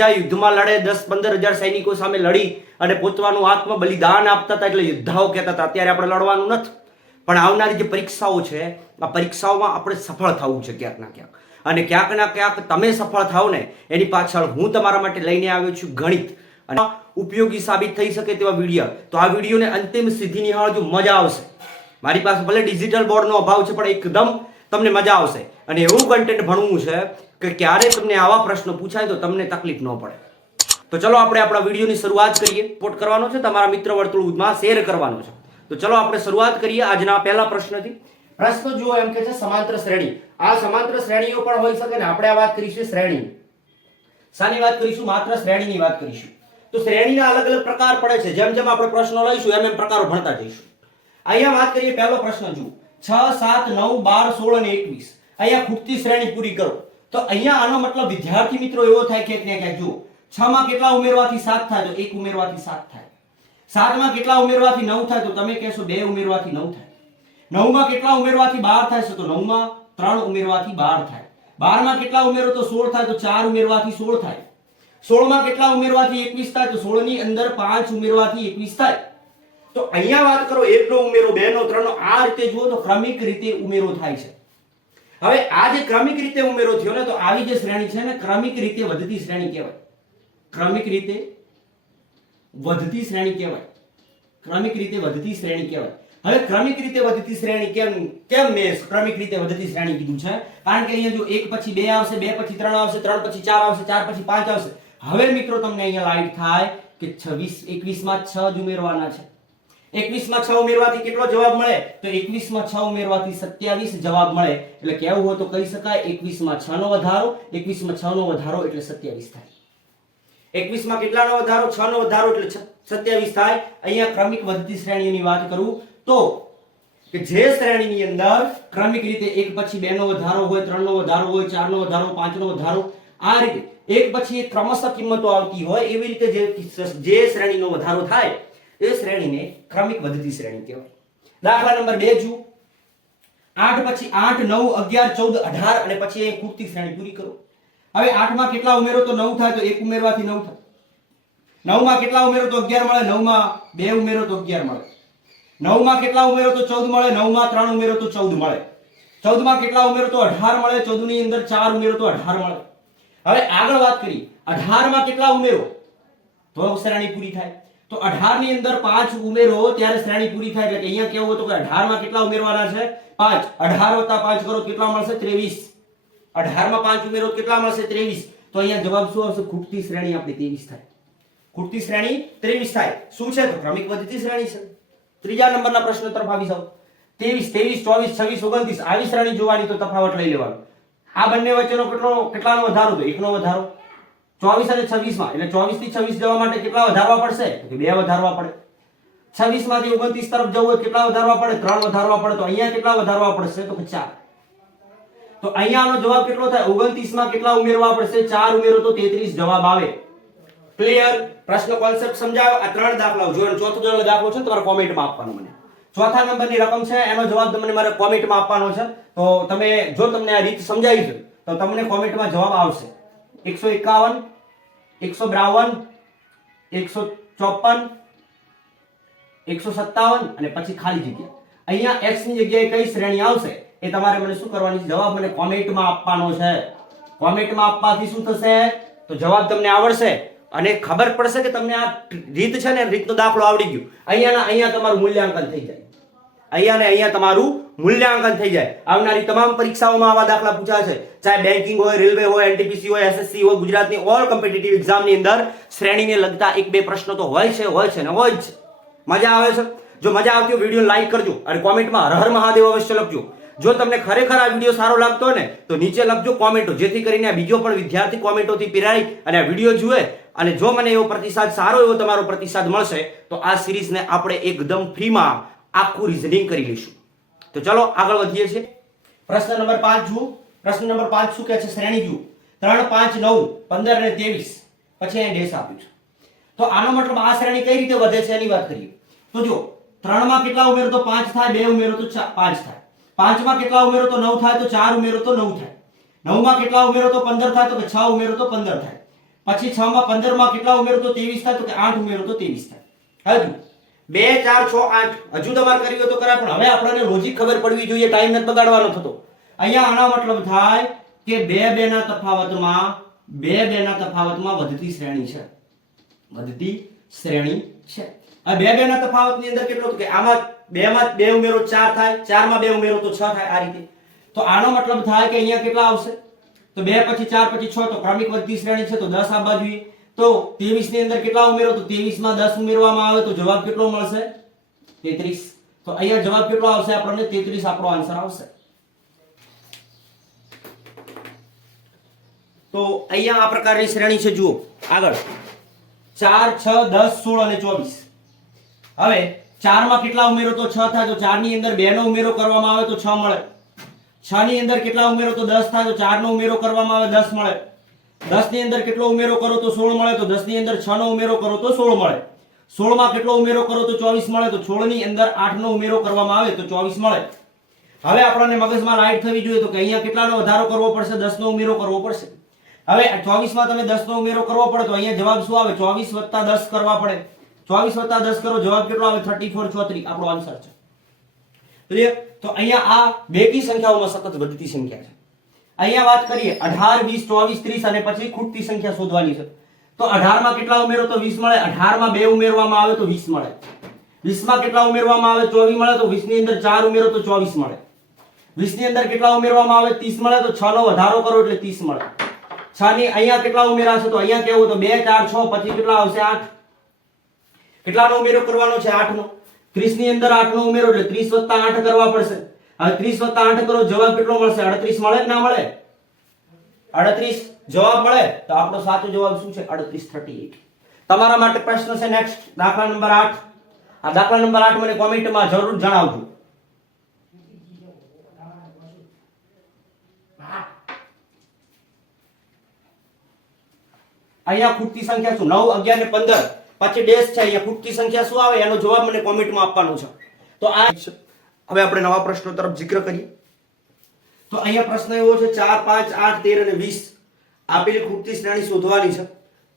જાય યુદ્ધમાં લડે, દસ પંદર હજાર સૈનિકો સામે લડી અને પોતાનું આત્મ બલિદાન આપતા હતા એટલે યોદ્ધાઓ કહેતા હતા, અત્યારે આપણે લડવાનું નથી. પણ આવનારી જે પરીક્ષાઓ છે, આ પરીક્ષાઓમાં આપણે સફળ થવું છે ક્યાંક ના ક્યાંક. અને ક્યાંક ના ક્યાંક તમે સફળ થાવ ને, એની પાછળ હું તમારા માટે લઈને આવ્યો છું ગણિત. અને ઉપયોગી સાબિત થઈ શકે તેવા વીડિયો. તો આ વિડીયોને અંતિમ સિદ્ધિ નિહાળજો, મજા આવશે. મારી પાસે ભલે ડિજિટલ બોર્ડનો અભાવ છે, પણ એકદમ તમને મજા આવશે. અને એવું કન્ટેન્ટ ભણવું છે કે ક્યારે તમને આવા પ્રશ્નો પૂછાય તો તમને તકલીફ ન પડે. તો ચલો આપણે આપણા વિડીયોની શરૂઆત કરીએ. પોટ કરવાનો છે, તમારા મિત્ર વર્તુળમાં શેર કરવાનો છે. તો ચલો આપણે શરૂઆત કરીએ આજના પહેલા પ્રશ્નથી. પ્રશ્ન જુઓ, એમ કે છે સમાંતર શ્રેણી. આ સમાંતર શ્રેણીઓ પણ હોઈ શકે ને? આપણે આ વાત કરીશું શ્રેણી. શાની વાત કરીશું? માત્ર શ્રેણીની વાત કરીશું. તો શ્રેણીના અલગ અલગ પ્રકાર પડે છે. જેમ જેમ આપણે પ્રશ્નો લઈશું, એમ એમ પ્રકારો ભણતા જઈશું. અહીંયા વાત કરીએ, પહેલો પ્રશ્ન જુઓ. છ, સાત, નવ, બાર, સોળ અને એકવીસ. અહીંયા ખૂટતી શ્રેણી પૂરી કરો. તો અહીંયા આનો મતલબ વિદ્યાર્થી મિત્રો એવો થાય ક્યાંક ને ક્યાંક જુઓ. છ માં કેટલા ઉમેરવાથી સાત થાય? તો એક ઉમેરવાથી સાત થાય. સાતમાં કેટલા ઉમેરવાથી નવ થાય? તો તમે કહેશો બે ઉમેરવાથી નવ થાય. નવમાં કેટલા ઉમેરવાથી બાર થાય? છે તો નવમાં ત્રણ ઉમેરવાથી બાર થાય. બારમાં કેટલા ઉમેરો? તો સોળ થાય. તો ચાર ઉમેરવાથી સોળ થાય. સોળમાં કેટલા ઉમેરવાથી એકવીસ થાય? તો સોળની અંદર પાંચ ઉમેરવાથી એકવીસ થાય. તો અહીંયા વાત કરો, એકનો ઉમેરો બે નો ત્રણ આ રીતે જુઓ તો ક્રમિક રીતે ઉમેરો થાય છે. હવે આ જે ક્રમિક રીતે ઉમેરો થયો ને, તો આવી જે શ્રેણી છે ને, ક્રમિક રીતે વધતી શ્રેણી કહેવાય. ક્રમિક રીતે વધતી શ્રેણી કહેવાય. ક્રમિક રીતે વધતી શ્રેણી કહેવાય. હવે ક્રમિક રીતે વધતી શ્રેણી કેમ કેમ મેં ક્રમિક રીતે વધતી શ્રેણી કીધું છે? કારણ કે અહીંયા જો એક પછી બે આવશે, બે પછી ત્રણ આવશે, ત્રણ પછી ચાર આવશે, ચાર પછી પાંચ આવશે. હવે મિત્રો તમને અહીંયા લાઈટ થાય કે છવ્વીસ એકવીસમાં છ જ ઉમેરવાના છે. એકવીસમાં છ ઉમેરવાથી કેટલો જવાબ મળે? તો એકવીસમાં છ ઉમેરવાથી સત્યાવીસ જવાબ મળે. એટલે કેવું હોય તો કહી શકાય એકવીસમાં છ નો વધારો એકવીસમાં છ નો વધારો એટલે સત્યાવીસ થાય. એકવીસમાં કેટલાનો વધારો? છ નો વધારો એટલે સત્યાવીસ થાય. અહીંયા ક્રમિક વધતી શ્રેણીની વાત કરું તો કે જે શ્રેણીની અંદર ક્રમિક રીતે એક પછી બે નો વધારો હોય ત્રણ નો વધારો હોય ચાર નો વધારો પાંચ નો વધારો, આ રીતે એક પછી ક્રમશઃ કિંમતો આવતી હોય, એવી રીતે જે જે શ્રેણીનો વધારો થાય એ શ્રેણીને ક્રમિક વધતી શ્રેણી કહેવાય. દાખલા નંબર બે જુઓ. આઠ પછી આઠ, નવ, અગિયાર, ચૌદ, અઢાર અને પછી એ ખૂટતી શ્રેણી પૂરી કરો. હવે આઠમાં કેટલા ઉમેરો તો નવ થાય તો એક ઉમેરવાથી નવ થાય. નવમાં કેટલા ઉમેરો તો અગિયાર મળે? નવમાં બે ઉમેરો તો અગિયાર મળે. નવમાં કેટલા ઉમેરો તો ચૌદ મળે? નવમાં ત્રણ ઉમેરો તો ચૌદ મળે. ચૌદમાં કેટલા ઉમેરો તો અઢાર મળે? ચૌદની અંદર ચાર ઉમેરો તો અઢાર મળે. હવે આગળ વાત કરી અઢારમાં કેટલા ઉમેરો? તો શ્રેણી પૂરી થાય. તો અઢારની અંદર પાંચ ઉમેરો ત્યારે શ્રેણી પૂરી થાય એટલે કે અહીંયા કેવું હતું કે અઢારમાં કેટલા ઉમેરવાના છે? પાંચ. અઢાર વત્તા પાંચ કરો કેટલા મળશે? ત્રેવીસ. અઢારમાં પાંચ ઉમેરો કેટલા મળશે? ત્રેવીસ. તો અહીંયા જવાબ શું આવશે? ખૂટતી શ્રેણી આપણી ત્રેવીસ થાય. ખૂટતી શ્રેણી ત્રેવીસ થાય. શું છે? તો ક્રમિક વધતી શ્રેણી છે. ત્રીજા નંબરના પ્રશ્ન તરફ આવી જાઓ. ત્રેવીસ ત્રેવીસ, ચોવીસ, છવ્વીસ, ઓગણત્રીસ. આવી શ્રેણી જોવાની તો તફાવત લઈ લેવાનો. આ બંને વચ્ચેનો કેટલો કેટલાનો વધારો? તો એકનો વધારો. ચોવીસ અને છવ્વીસમાં એટલે ચોવીસથી છવ્વીસ જવા માટે કેટલા વધારવા પડશે? કે બે વધારવા પડે. છવ્વીસમાંથી ઓગણત્રીસ તરફ જવું હોય કેટલા વધારવા પડે? ત્રણ વધારવા પડે. તો અહીંયા કેટલા વધારવા પડશે? તો ચાર. તો અહીંયાનો જવાબ કેટલો થાય? ઓગણત્રીસમાં કેટલા ઉમેરવા પડશે? ચાર ઉમેરો તો તેત્રીસ જવાબ આવે. ક્લિયર પ્રશ્ન કોન્સેપ્ટ સમજાવ આ ત્રણ દાખલાઓ જો ચોથો જો દાખલો છે તમારે કોમેન્ટમાં આપવાનો મને. ચોથા નંબરની રકમ છે. એનો જવાબ તમને મારે કોમેન્ટમાં આપવાનો છે. તો તમે, જો તમને આ રીત સમજાવી છે, તો તમને કોમેન્ટમાં જવાબ આવશે. એકસો એકાવન, એકસો બાવન, એકસો ચોપન, એકસો સત્તાવન અને પછી ખાલી જગ્યા. અહીંયા એક્સની જગ્યાએ કઈ શ્રેણી આવશે એ તમારે મને શું કરવાની જવાબ મને કોમેન્ટમાં આપવાનો છે. કોમેન્ટમાં આપવાથી શું થશે? તો જવાબ તમને આવડશે અને ખબર પડશે કે તમને આ રીત છે ને રીતનો દાખલો આવડી ગયો. અહીંયા અહીંયા તમારું મૂલ્યાંકન થઈ જાય. અહીંયા ને અહીંયા તમારું મૂલ્યાંકન થઈ જાય. આવનારી તમામ પરીક્ષાઓમાં આવા દાખલા પૂછાય છે. ચાહે બેન્કિંગ હોય રેલવે હોય એનટીપીસી હોય એસએસસી હોય, ગુજરાતની ઓલ કોમ્પિટિટિવ એક્ઝામની અંદર શ્રેણીને લગતા એક બે પ્રશ્નો તો હોય છે હોય છે ને હોય જ. મજા આવે છે? જો મજા આવતી હોય વીડિયો લાઈક કરજો અને કોમેન્ટમાં હર મહાદેવ અવશ્ય લખજો. જો તમને ખરેખર આ વીડિયો સારો લાગતો હોય ને, તો નીચે લખજો કોમેન્ટો. જેથી કરીને બીજો પણ વિદ્યાર્થી કોમેન્ટોથી પીરાય અને આ વીડિયો જુએ અને જો મને એવો પ્રતિસાદ સારો એવો તમારો પ્રતિસાદ મળશે, તો આ સિરીઝને આપણે એકદમ ફ્રીમાં આખું રિઝનિંગ કરી લઈશું. તો ચલો આગળ વધીએ છીએ. પ્રશ્ન નંબર પાંચ જુઓ. પ્રશ્ન નંબર પાંચ શું કહે છે? શ્રેણી જુઓ. ત્રણ, પાંચ, નવ, પંદર અને ત્રેવીસ. પછી અહીં ડેશ આપ્યું છે. તો આનો મતલબ આ શ્રેણી કઈ રીતે વધે છે એની વાત કરીએ. તો જો ત્રણમાં કેટલા ઉમેરો તો પાંચ થાય, બે ઉમેરો તો પાંચ થાય. પાંચમાં કેટલા ઉમેરો તો નવ થાય, તો ચાર ઉમેરો તો નવ થાય. નવમાં કેટલા ઉમેરો તો પંદર થાય, તો કે છ ઉમેરો તો પંદર થાય. પછી છ માં પંદરમાં કેટલા ઉમેરો તો ત્રેવીસ થાય, તો કે આઠ ઉમેરો તો ત્રેવીસ થાય. હજુ બે, ચાર, છ, આઠ. હજુ તમારે કરવી તો કરાય, પણ હવે આપણને લોજિક ખબર પડવી જોઈએ, ટાઈમ નથી બગાડવાનો થતો. અહીંયા આનો મતલબ થાય કે બે બે ના તફાવતમાં, બે બે ના તફાવતમાં વધતી શ્રેણી છે. વધતી શ્રેણી છે. આ બે બે ના તફાવતની અંદર કેટલો કે આમાં બે માં બે ઉમેરો ચાર થાય ચારમાં બે ઉમેરો તો છ થાય આ રીતે. તો આનો મતલબ થાય કે અહીંયા કેટલા આવશે? તો બે પછી ચાર પછી છ, તો ક્રમિક વધતી શ્રેણી છે, તો દસ આ જોઈએ. તો ત્રેવીસની અંદર કેટલા ઉમેરો? તો ત્રેવીસમાં દસ ઉમેરવામાં આવે તો જવાબ કેટલો મળશે? તેત્રીસ. તો અહીંયા જવાબ કેટલો આવશે આપણને? તેત્રીસ આપણો આન્સર આવશે. તો અહીંયા આ પ્રકારની શ્રેણી છે, જુઓ. આગળ. ચાર, છ, દસ, સોળ અને ચોવીસ. હવે 4 માં કેટલા ઉમેરો? તો છ થાય. તો 4 ની અંદર 2 નો ઉમેરો કરવામાં આવે તો છ મળે. 6 ની અંદર કેટલા ઉમેરો? તો દસ થાય. તો 4 નો ઉમેરો કરવામાં આવે, દસ મળે. દસની અંદર કેટલો ઉમેરો કરો તો સોળ મળે, તો દસની અંદર છ નો ઉમેરો કરો તો સોળ મળે. સોળમાં કેટલો ઉમેરો કરો તો ચોવીસ મળે, તો સોળની અંદર આઠ નો ઉમેરો કરવામાં આવે તો ચોવીસ મળે. હવે આપણને મગજમાં લાઈટ થવી જોઈએ તો કે અહીંયા કેટલાનો વધારો કરવો પડશે દસ નો ઉમેરો કરવો પડશે. હવે ચોવીસમાં તમે દસ નો ઉમેરો કરવો પડે તો અહીંયા જવાબ શું આવે? ચોવીસ વત્તા દસ કરવા પડે. ચોવીસ વત્તા દસ કરો, જવાબ કેટલો આવે? થર્ટી ફોર ચોત્રીસ આપણો આન્સર છે. તો અહીંયા આ બેકી સંખ્યાઓમાં સતત વધતી સંખ્યા છે. અહીંયા વાત કરીએ, અઢાર, વીસ, ચોવીસ, ત્રીસ અને પછી ખૂટતી સંખ્યા શોધવાની છે. તો અઢારમાં કેટલા ઉમેરો તો વીસ મળે? અઢારમાં બે ઉમેરવામાં આવે તો વીસ મળે. વીસમાં કેટલા ઉમેરવામાં આવે? ચોવીસ મળે તો વીસની અંદર ચાર ઉમેરો તો ચોવીસ મળે. વીસની અંદર કેટલા ઉમેરવામાં આવે? ત્રીસ મળે તો છ નો વધારો કરો એટલે ત્રીસ મળે. છ ની અહીંયા કેટલા ઉમેરાશે તો અહીંયા કેવું તો બે, ચાર, છ, પછી કેટલા આવશે? આઠ. કેટલાનો ઉમેરો કરવાનો છે? આઠ નો ત્રીસની અંદર આઠ નો ઉમેરો એટલે ત્રીસ વત્તા આઠ કરવા પડશે. હવે ત્રીસ વત્તા આઠ કરો, જવાબ કેટલો મળશે? અડત્રીસ મળે ના મળે? અડત્રીસ જવાબ મળે? તો આપણો સાચો જવાબ શું છે? અડત્રીસ થર્ટી તમારા માટે પ્રશ્ન છે નેક્સ્ટ દાખલા નંબર આઠ. આ દાખલા નંબર આઠ મને કોમેન્ટમાં જરૂર જણાવજો. અહીંયા ખૂટતી સંખ્યા શું? નવ, અગિયાર ને પંદર. પછી ડેશ છે, અહીંયા ખૂટતી સંખ્યા શું આવે? એનો જવાબ મને કોમેન્ટમાં આપવાનો છે. તો આ. હવે આપણે નવા પ્રશ્નો તરફ જિક્ર કરીએ. તો અહીંયા પ્રશ્ન એવો છે, ચાર, પાંચ, આઠ, તેર અને વીસ. આપેલી ખૂટતી શ્રેણી શોધવાની છે.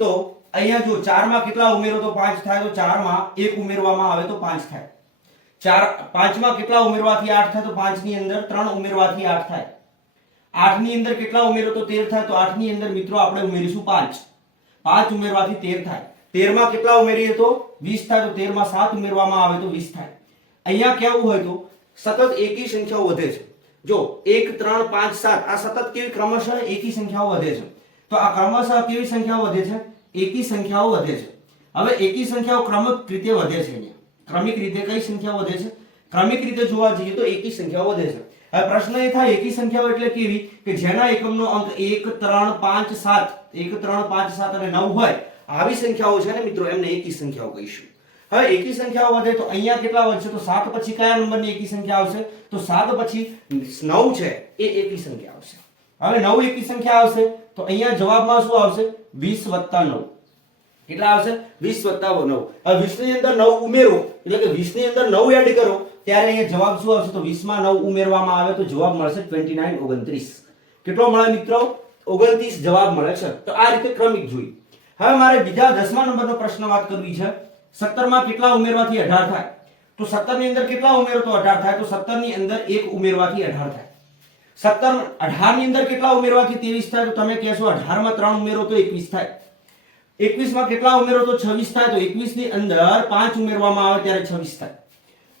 તો અહીંયા જો ચારમાં કેટલા ઉમેરો તો પાંચ થાય, તો ચારમાં એક ઉમેરવામાં આવે તો પાંચ થાય. ચાર, પાંચમાં કેટલા ઉમેરવાથી આઠ થાય તો પાંચની અંદર ત્રણ ઉમેરવાથી આઠ થાય. આઠની અંદર કેટલા ઉમેરો તો તેર થાય, તો આઠની અંદર મિત્રો આપણે ઉમેરીશું પાંચ. પાંચ ઉમેરવાથી તેર થાય. તેરમાં કેટલા ઉમેરીએ તો વીસ થાય, તો તેરમાં સાત ઉમેરવામાં આવે તો વીસ થાય. અહીંયા કેવું હોય તો સતત એકી સંખ્યાઓ વધે છે. જો એક, ત્રણ, પાંચ, સાત, આ સતત કેવી ક્રમશઃ એકી સંખ્યાઓ વધે છે? તો આ ક્રમશઃ કેવી સંખ્યાઓ વધે છે? એકી સંખ્યાઓ વધે છે. હવે એકી સંખ્યાઓ ક્રમિક રીતે વધે છે ક્રમિક રીતે કઈ સંખ્યાઓ વધે છે? ક્રમિક રીતે જોવા જઈએ તો એકી સંખ્યાઓ વધે છે. હવે પ્રશ્ન એ થાય, એકી સંખ્યાઓ એટલે કેવી? કે જેના એકમનો અંક એક, ત્રણ, પાંચ, સાત, એક, ત્રણ, પાંચ, સાત અને નવ હોય, આવી સંખ્યાઓ છે ને મિત્રો, એમને એકી સંખ્યાઓ કહીશું. હવે એકી સંખ્યાઓ વધે તો અહીંયા કેટલા વધશે? તો સાત પછી કયા નંબરની એકી સંખ્યા આવશે? તો સાત પછી નવ છે, એ એકી સંખ્યા આવશે. હવે નવ એકી સંખ્યા આવશે, તો અહીંયા જવાબમાં શું આવશે? વીસ વત્તા નવ. કેટલા આવશે? વીસ વત્તા નવ. હવે વીસની અંદર નવ ઉમેરો, એટલે કે વીસની અંદર નવ એડ કરો, ત્યારે અહીંયા જવાબ શું આવશે? તો વીસમાં નવ ઉમેરવામાં આવે તો જવાબ મળશે ટ્વેન્ટી નાઇન ઓગણત્રીસ. કેટલો મળે મિત્રો? ઓગણત્રીસ જવાબ મળે છે. તો આ રીતે ક્રમિક જોઈ. હવે મારે બીજા દસમા નંબરનો પ્રશ્ન વાત કરવી છે. સત્તરમાં કેટલા ઉમેરવાથી અઢાર થાય? તો સત્તરની અંદર કેટલા ઉમેરો તો અઢાર થાય? તો સત્તરની અંદર એક ઉમેરવાથી અઢાર થાય. સત્તર અઢારની અંદર કેટલા ઉમેરવાથી ત્રેવીસ થાય? તો તમે કહેશો અઢારમાં ત્રણ ઉમેરો તો એકવીસ થાય. એકવીસમાં કેટલા ઉમેરો તો છવ્વીસ થાય? તો એકવીસની અંદર પાંચ ઉમેરવામાં આવે ત્યારે છવ્વીસ થાય.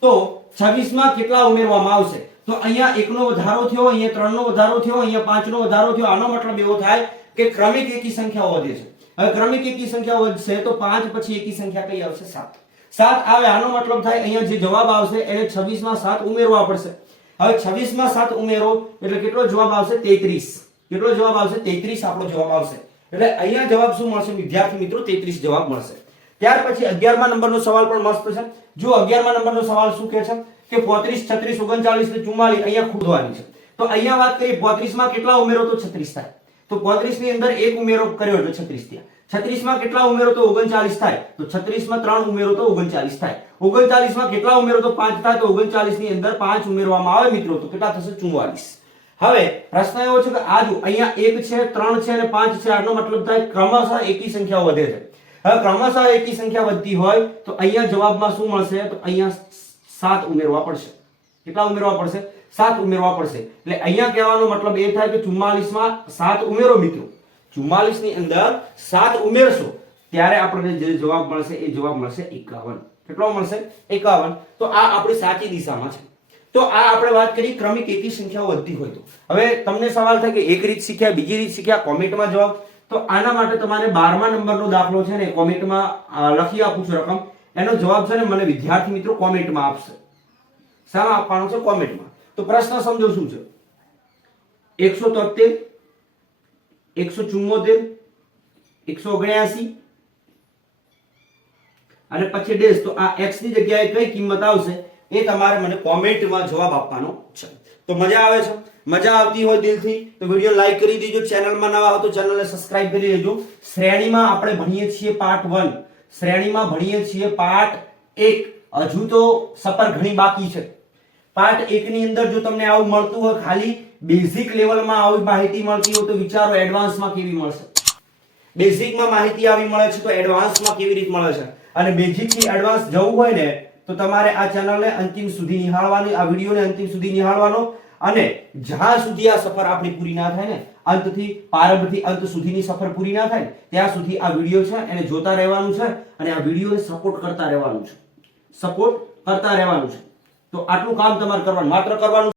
તો છવ્વીસમાં કેટલા ઉમેરવામાં આવશે? તો અહીંયા એકનો વધારો થયો, અહીંયા ત્રણનો વધારો થયો, અહીંયા પાંચનો વધારો થયો. આનો મતલબ એવો થાય કે ક્રમિક એકી સંખ્યાઓ વધે છે હવે ક્રમિક એકી સંખ્યા વધશે તો પાંચ પછી એકી સંખ્યા કઈ આવશે? સાત. સાત આવે, આનો મતલબ થાય, અહીંયા જે જવાબ આવશે એને છવ્વીસમાં સાત ઉમેરવા પડશે. હવે છવ્વીસમાં સાત ઉમેરો, એટલે કેટલો જવાબ આવશે? તેત્રીસ. કેટલો જવાબ આવશે? તેત્રીસ આપણો જવાબ આવશે. એટલે અહીંયા જવાબ શું મળશે? વિદ્યાર્થી મિત્રો, તેત્રીસ જવાબ મળશે. ત્યાર પછી અગિયારમા નંબરનો સવાલ પણ મસ્ત છે. જો અગિયારમા નંબરનો સવાલ શું કહે છે? કે પોત્રીસ, છત્રીસ, ઓગણચાલીસ ને ચુમ્માલીસ અહીંયા ખોદવાની છે. તો અહીંયા વાત કરીએ પોત્રીસમાં કેટલા ઉમેરો તો છત્રીસ થાય. તો પોત્રીસની અંદર એક ઉમેરો કર્યો એટલે છત્રીસ થયા. છત્રીસમાં કેટલા ઉમેરો તો ઓગણચાલીસ થાય? તો છત્રીસમાં ત્રણ ઉમેરો તો ઓગણચાલીસ થાય. ઓગણચાલીસમાં કેટલા ઉમેરો તો પાંચ થાય? તો ઓગણચાલીસની અંદર પાંચ ઉમેરવામાં આવે મિત્રો, તો કેટલા થશે? ચુમ્માલીસ. હવે, પ્રશ્ન એવો છે કે આ જો અહીંયા એક છે, ત્રણ છે અને પાંચ છે, આનો મતલબ થાય ક્રમશઃ એકી સંખ્યાઓ વધે છે. હવે ક્રમશઃ એકી સંખ્યા વધતી હોય, તો અહીંયા જવાબમાં શું મળશે? તો અહીંયા સાત ઉમેરવા પડશે. કેટલા ઉમેરવા પડશે? સાત ઉમેરવા પડશે. એટલે અહીંયા કહેવાનો મતલબ એ થાય કે 44 માં સાત ઉમેરો મિત્રો. 44 ની અંદર સાત ઉમેરશો, ત્યારે આપણને જે જવાબ મળશે, એ જવાબ મળશે એકાવન. કેટલો મળશે? એકાવન. તો આ આપણી સાચી દિશામાં છે. તો આ આપણે વાત કરી ક્રમિક એકી સંખ્યાઓ વધતી હોય તો. હવે તમને સવાલ થાય કે એક રીત શીખ્યા, બીજી રીત શીખ્યા, કોમેન્ટમાં જવાબ. તો આના માટે તમારે બારમા નંબરનો દાખલો છે ને કોમેન્ટમાં લખી આપું છું રકમ. એનો જવાબ છે ને મને વિદ્યાર્થી મિત્રો કોમેન્ટમાં આપશે. શામાં આપવાનો છે કોમેન્ટમાં. તો પ્રશ્ન સમજો શું છે? એકસો તોતેર, એકસો ચુમ્મોતેર એકસો ઓગણ્યાસી અને પછી ડેશ તો આ એક્સની જગ્યાએ કઈ કિંમત આવશે એ તમારે મને કોમેન્ટમાં જવાબ આપવાનો છે. તો મજા આવે છે? મજા આવતી હોય દિલથી, તો વીડિયો લાઈક કરી દેજો. ચેનલમાં નવા હો તો ચેનલને સબસ્ક્રાઇબ કરી દેજો શ્રેણીમાં આપણે ભણીએ છીએ પાર્ટ વન. શ્રેણીમાં ભણીએ છીએ પાર્ટ 1 હજુ તો સફર ઘણી બાકી છે. પાર્ટ 1 ની અંદર જો તમને આવું મળતું હોય, ખાલી બેઝિક લેવલમાં આવી માહિતી મળતી હોય તો વિચારો એડવાન્સમાં કેવી મળશે. બેઝિકમાં માહિતી આવી મળે છે તો એડવાન્સમાં કેવી રીતે મળે છે? અને બેઝિકથી એડવાન્સ જવું હોય ને, તો તમારે આ ચેનલને અંતિમ સુધી નિહાળવાની, આ વિડીયોને અંતિમ સુધી નિહાળવાનો અને જ્યાં સુધી આ સફર આપણી પૂરી ના થાય ને, અંતથી પ્રારંભથી અંત સુધીની સફર પૂરી ના થાય, ત્યાં સુધી આ વીડિયો છે, એને જોતા રહેવાનું છે અને આ વિડીયોને સપોર્ટ કરતા રહેવાનું છે. સપોર્ટ કરતા રહેવાનું છે. તો આટલું કામ તમારે કરવાનું માત્ર કરવાનું